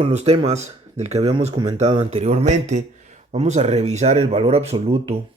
con los temas del que habíamos comentado anteriormente, vamos a revisar el valor absoluto.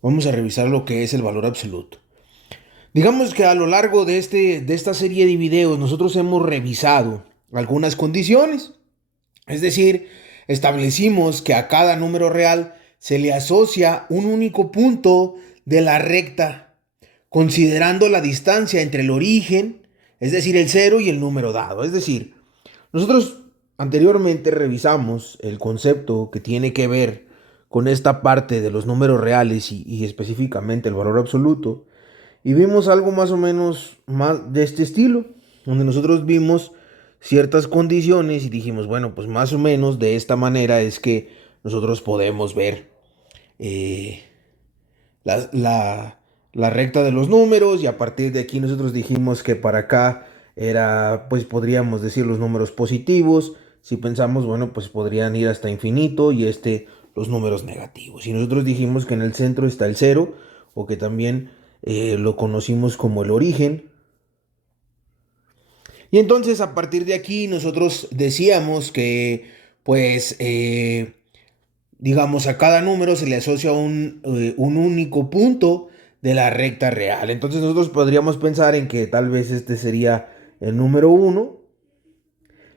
Vamos a revisar lo que es el valor absoluto. Digamos que a lo largo de esta serie de videos nosotros hemos revisado algunas condiciones. Es decir, establecimos que a cada número real se le asocia un único punto de la recta, considerando la distancia entre el origen, es decir, el cero y el número dado. Es decir, nosotros anteriormente revisamos el concepto que tiene que ver con esta parte de los números reales y específicamente el valor absoluto y vimos algo más o menos más de este estilo, donde nosotros vimos ciertas condiciones y dijimos, bueno, pues más o menos de esta manera es que nosotros podemos ver eh, la, la, la recta de los números y a partir de aquí nosotros dijimos que para acá era, pues podríamos decir los números positivos. Si pensamos, bueno, pues podrían ir hasta infinito y los números negativos. Y nosotros dijimos que en el centro está el cero o que también lo conocimos como el origen. Y entonces a partir de aquí nosotros decíamos que pues digamos, a cada número se le asocia un único punto de la recta real. Entonces nosotros podríamos pensar en que tal vez este sería el número uno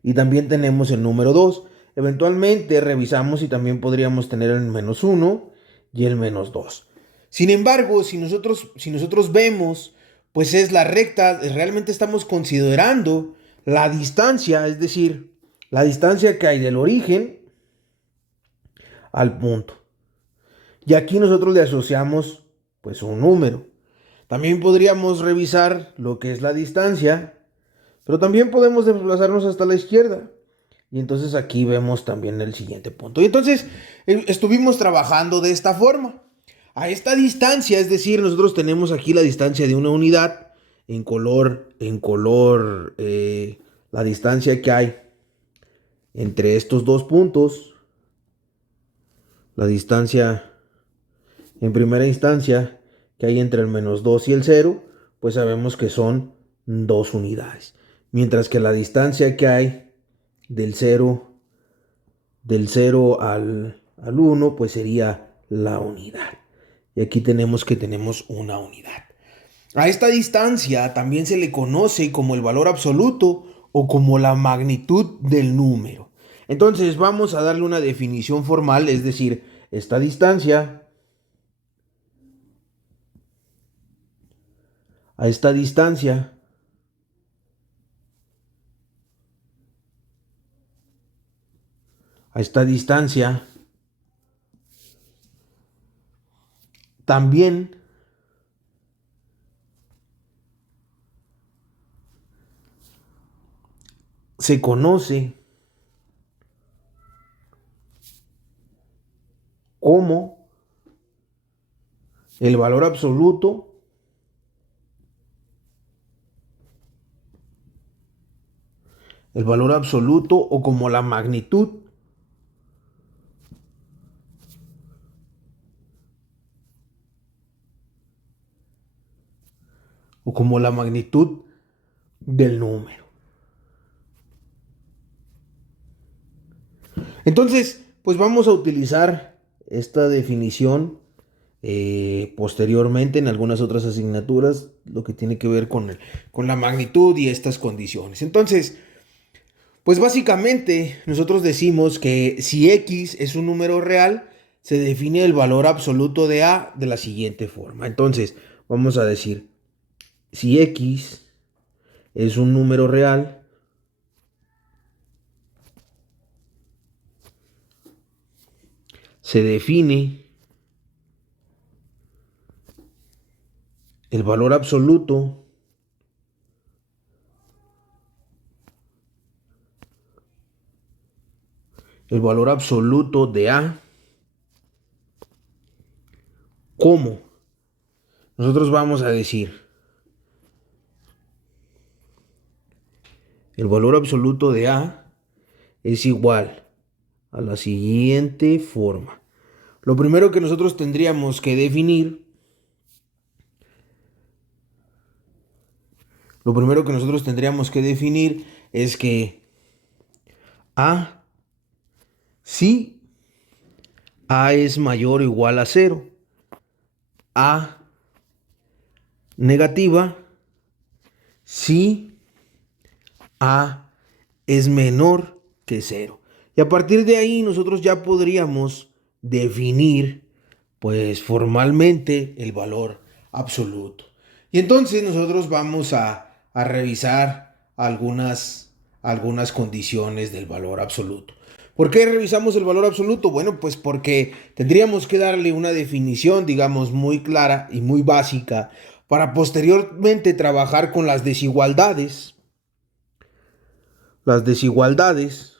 y también tenemos el número 2. Eventualmente revisamos y también podríamos tener el menos uno y el menos 2. Sin embargo, si nosotros vemos, pues es la recta, realmente estamos considerando la distancia, es decir, la distancia que hay del origen al punto. Y aquí nosotros le asociamos pues un número. También podríamos revisar lo que es la distancia, pero también podemos desplazarnos hasta la izquierda. Y entonces aquí vemos también el siguiente punto. Y entonces estuvimos trabajando de esta forma. A esta distancia, es decir, nosotros tenemos aquí la distancia de una unidad en color, la distancia que hay entre estos dos puntos, la distancia en primera instancia que hay entre el menos 2 y el cero, pues sabemos que son 2 unidades. Mientras que la distancia que hay del cero al 1, pues sería la unidad. Y aquí tenemos una unidad. A esta distancia también se le conoce como el valor absoluto o como la magnitud del número. Entonces vamos a darle una definición formal, es decir, esta distancia, a esta distancia, a esta distancia, también se conoce como el valor absoluto o como la magnitud del número. Entonces, pues vamos a utilizar esta definición posteriormente en algunas otras asignaturas, lo que tiene que ver con la magnitud y estas condiciones. Entonces, pues básicamente nosotros decimos que si X es un número real, se define el valor absoluto de A de la siguiente forma. Entonces, vamos a decir, si X es un número real, se define el valor absoluto de A como nosotros vamos a decir el valor absoluto de A es igual a la siguiente forma. Lo primero que nosotros tendríamos que definir Lo primero que nosotros tendríamos que definir es que A, si A es mayor o igual a cero, A negativa si A es menor que cero. Y a partir de ahí nosotros ya podríamos definir pues formalmente el valor absoluto. Y entonces nosotros vamos a revisar algunas condiciones del valor absoluto. ¿Por qué revisamos el valor absoluto? Bueno, pues porque tendríamos que darle una definición, digamos, muy clara y muy básica para posteriormente trabajar con las desigualdades. Las desigualdades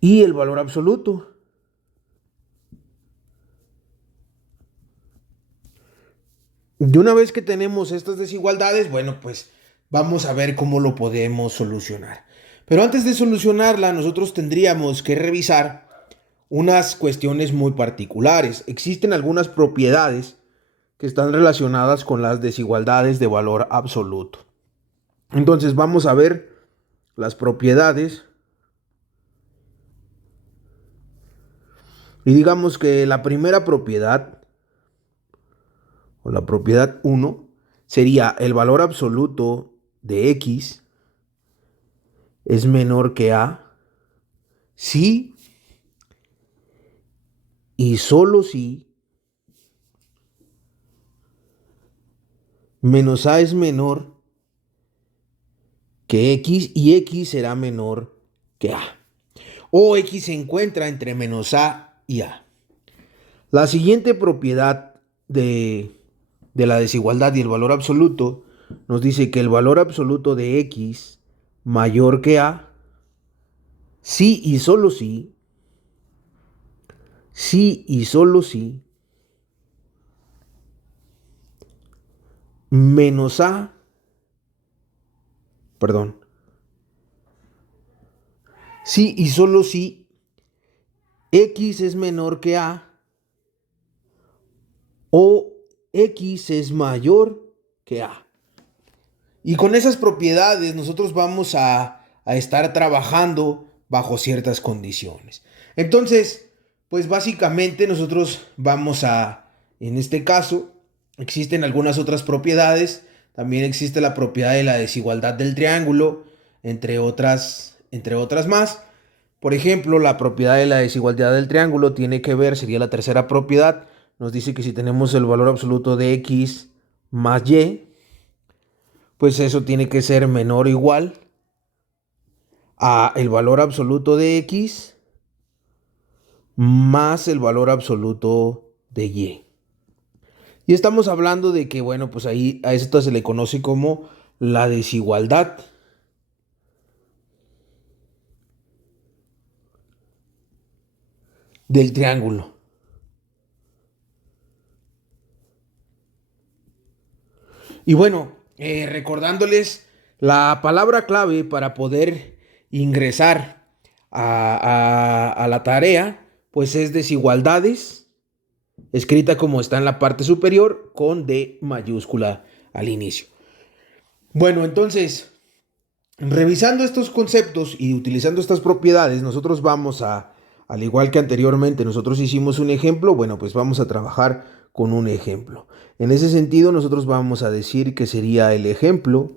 y el valor absoluto. De una vez que tenemos estas desigualdades, bueno, pues vamos a ver cómo lo podemos solucionar. Pero antes de solucionarla, nosotros tendríamos que revisar unas cuestiones muy particulares. Existen algunas propiedades que están relacionadas con las desigualdades de valor absoluto. Entonces vamos a ver las propiedades. Y digamos que la primera propiedad, o la propiedad 1, sería el valor absoluto de x es menor que a si y solo si menos a es menor que x y x será menor que a. O x se encuentra entre menos a y a. La siguiente propiedad de la desigualdad y el valor absoluto nos dice que el valor absoluto de x mayor que a si y solo si menos a, perdón, si y solo si x es menor que a o x es mayor que a. Y con esas propiedades nosotros vamos a estar trabajando bajo ciertas condiciones. Entonces, pues básicamente nosotros vamos en este caso, existen algunas otras propiedades. También existe la propiedad de la desigualdad del triángulo, entre otras más. Por ejemplo, la propiedad de la desigualdad del triángulo tiene que ver, sería la tercera propiedad. Nos dice que si tenemos el valor absoluto de x más y, pues eso tiene que ser menor o igual a el valor absoluto de x más el valor absoluto de y. Y estamos hablando de que, bueno, pues ahí a esto se le conoce como la desigualdad del triángulo. Y bueno, recordándoles la palabra clave para poder ingresar a la tarea, pues es desigualdades, escrita como está en la parte superior, con D mayúscula al inicio. Bueno, entonces, revisando estos conceptos y utilizando estas propiedades, nosotros vamos al igual que anteriormente, nosotros hicimos un ejemplo, bueno, pues vamos a trabajar con un ejemplo. En ese sentido, nosotros vamos a decir que sería el ejemplo,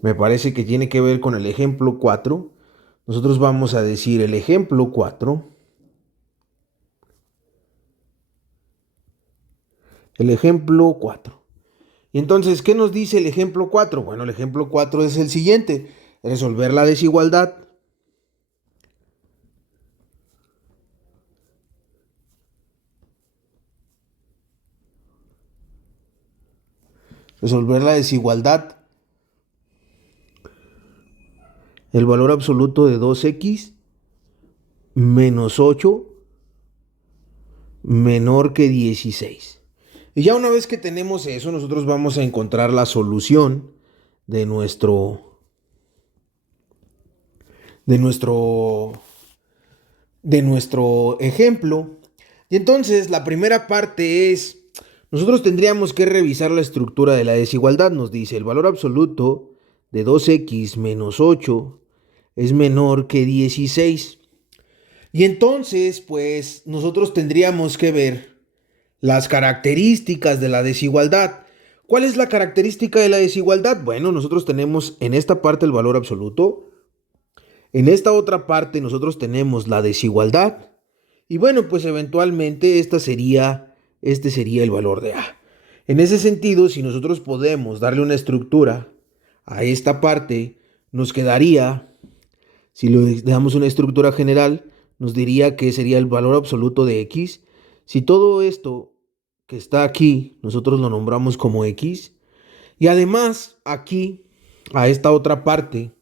me parece que tiene que ver con el ejemplo 4. Nosotros vamos a decir el ejemplo 4. El ejemplo 4. Y entonces, ¿qué nos dice el ejemplo 4? Bueno, el ejemplo 4 es el siguiente: resolver la desigualdad. Resolver la desigualdad. El valor absoluto de 2x menos 8 menor que 16. Y ya una vez que tenemos eso, nosotros vamos a encontrar la solución de de nuestro, de nuestro ejemplo. Y entonces la primera parte es, nosotros tendríamos que revisar la estructura de la desigualdad. Nos dice, el valor absoluto de 2x menos 8 es menor que 16. Y entonces, pues, nosotros tendríamos que ver las características de la desigualdad. ¿Cuál es la característica de la desigualdad? Bueno, nosotros tenemos en esta parte el valor absoluto. En esta otra parte nosotros tenemos la desigualdad. Y bueno, pues eventualmente este sería el valor de A. En ese sentido, si nosotros podemos darle una estructura a esta parte, nos quedaría, si le damos una estructura general, nos diría que sería el valor absoluto de X. Si todo esto que está aquí, nosotros lo nombramos como X, y además aquí, a esta otra parte,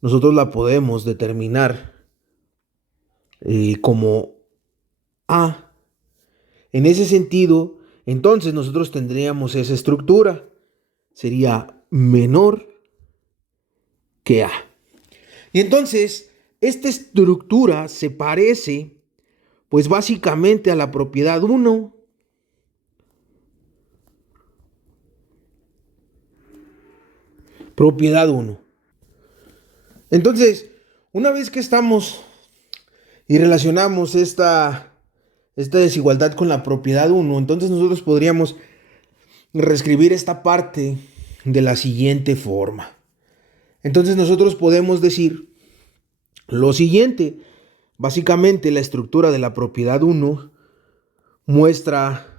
nosotros la podemos determinar como A. En ese sentido, entonces nosotros tendríamos esa estructura. Sería menor que A. Y entonces, esta estructura se parece, pues básicamente a la propiedad 1. Propiedad 1. Entonces, una vez que estamos y relacionamos esta desigualdad con la propiedad 1, entonces nosotros podríamos reescribir esta parte de la siguiente forma. Entonces nosotros podemos decir lo siguiente. Básicamente la estructura de la propiedad 1 muestra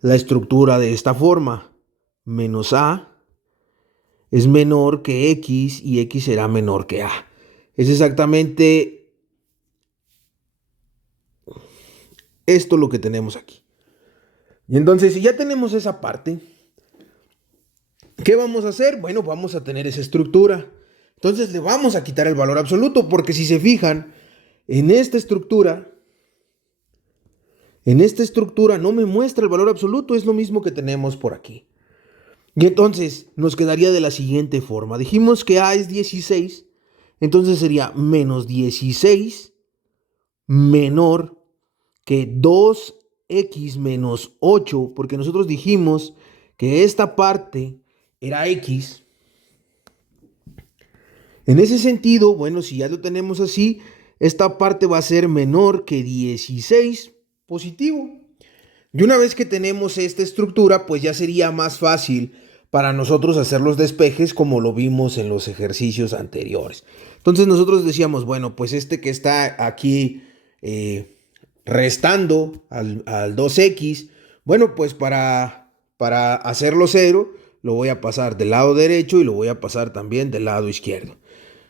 la estructura de esta forma. Menos A es menor que X y X será menor que A. Es exactamente esto lo que tenemos aquí. Y entonces, si ya tenemos esa parte, ¿qué vamos a hacer? Bueno, vamos a tener esa estructura. Entonces le vamos a quitar el valor absoluto, porque si se fijan, en esta estructura no me muestra el valor absoluto, es lo mismo que tenemos por aquí. Y entonces nos quedaría de la siguiente forma. Dijimos que A es 16, entonces sería menos 16 menor que 2x menos 8, porque nosotros dijimos que esta parte era X. En ese sentido, bueno, si ya lo tenemos así, esta parte va a ser menor que 16 positivo. Y una vez que tenemos esta estructura, pues ya sería más fácil para nosotros hacer los despejes como lo vimos en los ejercicios anteriores. Entonces nosotros decíamos, bueno, pues este que está aquí restando al 2x, bueno, pues para hacerlo cero, lo voy a pasar del lado derecho y lo voy a pasar también del lado izquierdo.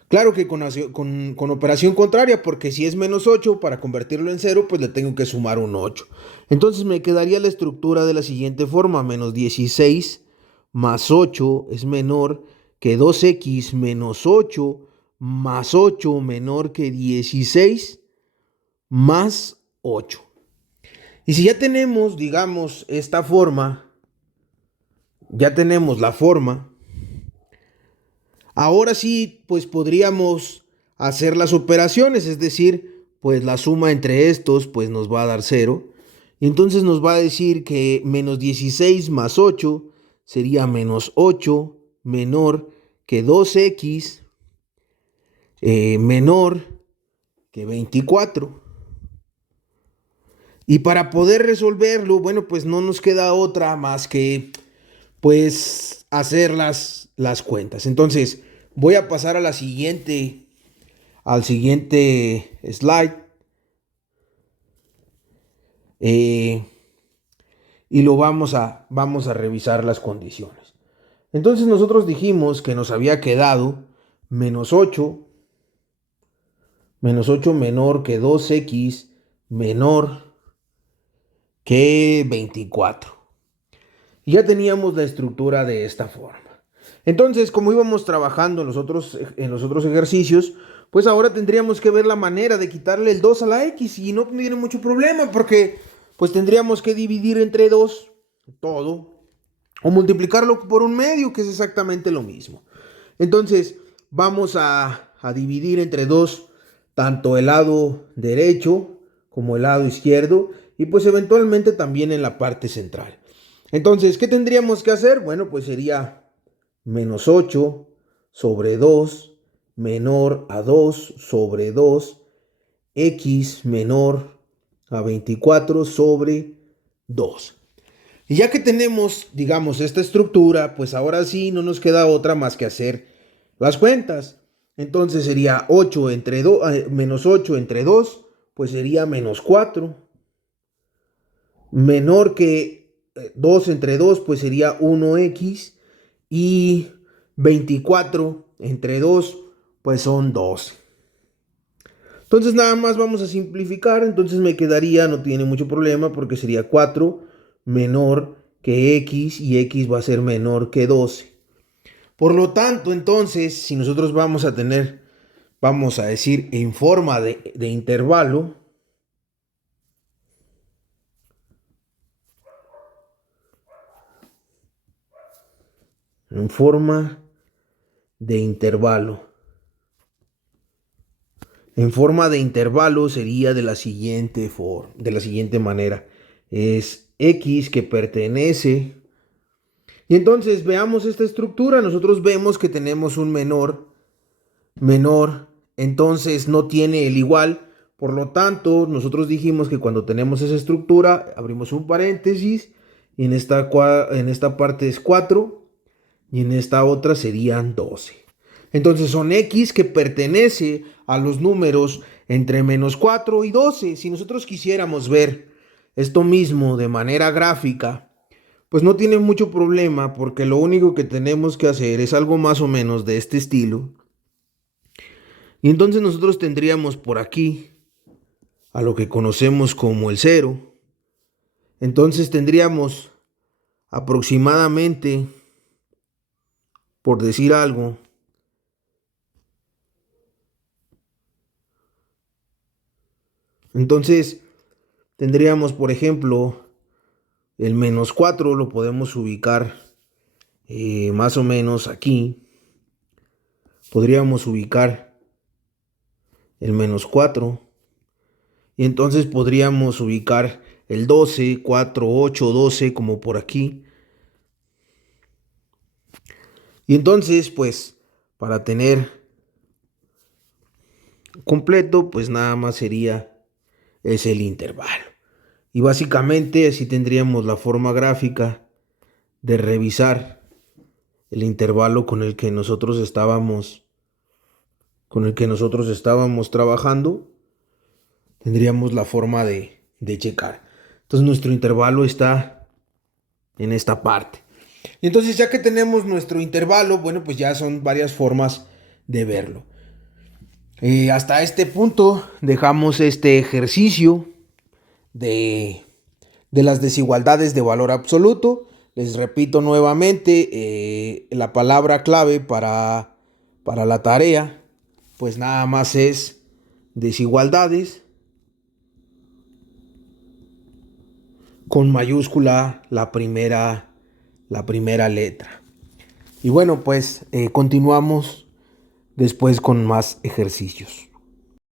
Claro que con operación contraria, porque si es menos 8, para convertirlo en 0, pues le tengo que sumar un 8. Entonces me quedaría la estructura de la siguiente forma. Menos 16 más 8 es menor que 2x menos 8 más 8 menor que 16 más 8. Y si ya tenemos, digamos, esta forma, ya tenemos la forma, ahora sí, pues podríamos hacer las operaciones, es decir, pues la suma entre estos pues nos va a dar 0. Y entonces nos va a decir que menos 16 más 8 sería menos 8 menor que 2x menor que 24. Y para poder resolverlo, bueno, pues no nos queda otra más que pues hacer las cuentas. Entonces voy a pasar a al siguiente slide. Y lo vamos a revisar las condiciones. Entonces nosotros dijimos que nos había quedado menos 8 menor que 2x menor que 24. Y ya teníamos la estructura de esta forma. Entonces, como íbamos trabajando en los otros ejercicios, pues ahora tendríamos que ver la manera de quitarle el 2 a la x y no tiene mucho problema porque pues tendríamos que dividir entre 2 todo o multiplicarlo por un medio, que es exactamente lo mismo. Entonces, vamos a a dividir entre 2 tanto el lado derecho como el lado izquierdo y pues eventualmente también en la parte central. Entonces, ¿qué tendríamos que hacer? Bueno, pues sería menos 8 sobre 2 menor a 2 sobre 2 x menor a 24 sobre 2. Y ya que tenemos, digamos, esta estructura, pues ahora sí no nos queda otra más que hacer las cuentas. Entonces sería 8 entre 2, menos 8 entre 2, pues sería menos 4. Menor que 2 entre 2, pues sería 1x. Y 24 entre 2, pues son 12. Entonces nada más vamos a simplificar, entonces me quedaría, no tiene mucho problema porque sería 4 menor que x y x va a ser menor que 12. Por lo tanto, entonces, si nosotros vamos a tener, vamos a decir en forma de intervalo, en forma de intervalo. En forma de intervalo sería de la siguiente manera. Es x que pertenece. Y entonces veamos esta estructura. Nosotros vemos que tenemos un menor. Entonces no tiene el igual. Por lo tanto, nosotros dijimos que cuando tenemos esa estructura, abrimos un paréntesis. Y en esta parte es 4. Y en esta otra serían 12. Entonces son x que pertenece a los números entre menos 4 y 12. Si nosotros quisiéramos ver esto mismo de manera gráfica, pues no tiene mucho problema porque lo único que tenemos que hacer es algo más o menos de este estilo. Y entonces nosotros tendríamos por aquí a lo que conocemos como el 0. Entonces tendríamos aproximadamente, por decir algo, entonces tendríamos, por ejemplo, el menos 4 lo podemos ubicar más o menos aquí. Podríamos ubicar el menos 4. Y entonces podríamos ubicar el 12, 4, 8, 12 como por aquí. Y entonces, pues, para tener completo, pues nada más sería es el intervalo. Y básicamente así tendríamos la forma gráfica de revisar el intervalo con el que nosotros estábamos trabajando. Tendríamos la forma de checar. Entonces nuestro intervalo está en esta parte. Y entonces ya que tenemos nuestro intervalo, bueno, pues ya son varias formas de verlo. Hasta este punto dejamos este ejercicio de las desigualdades de valor absoluto. Les repito nuevamente, la palabra clave para la tarea, pues nada más es desigualdades con mayúscula la primera letra. Y bueno, pues continuamos después con más ejercicios.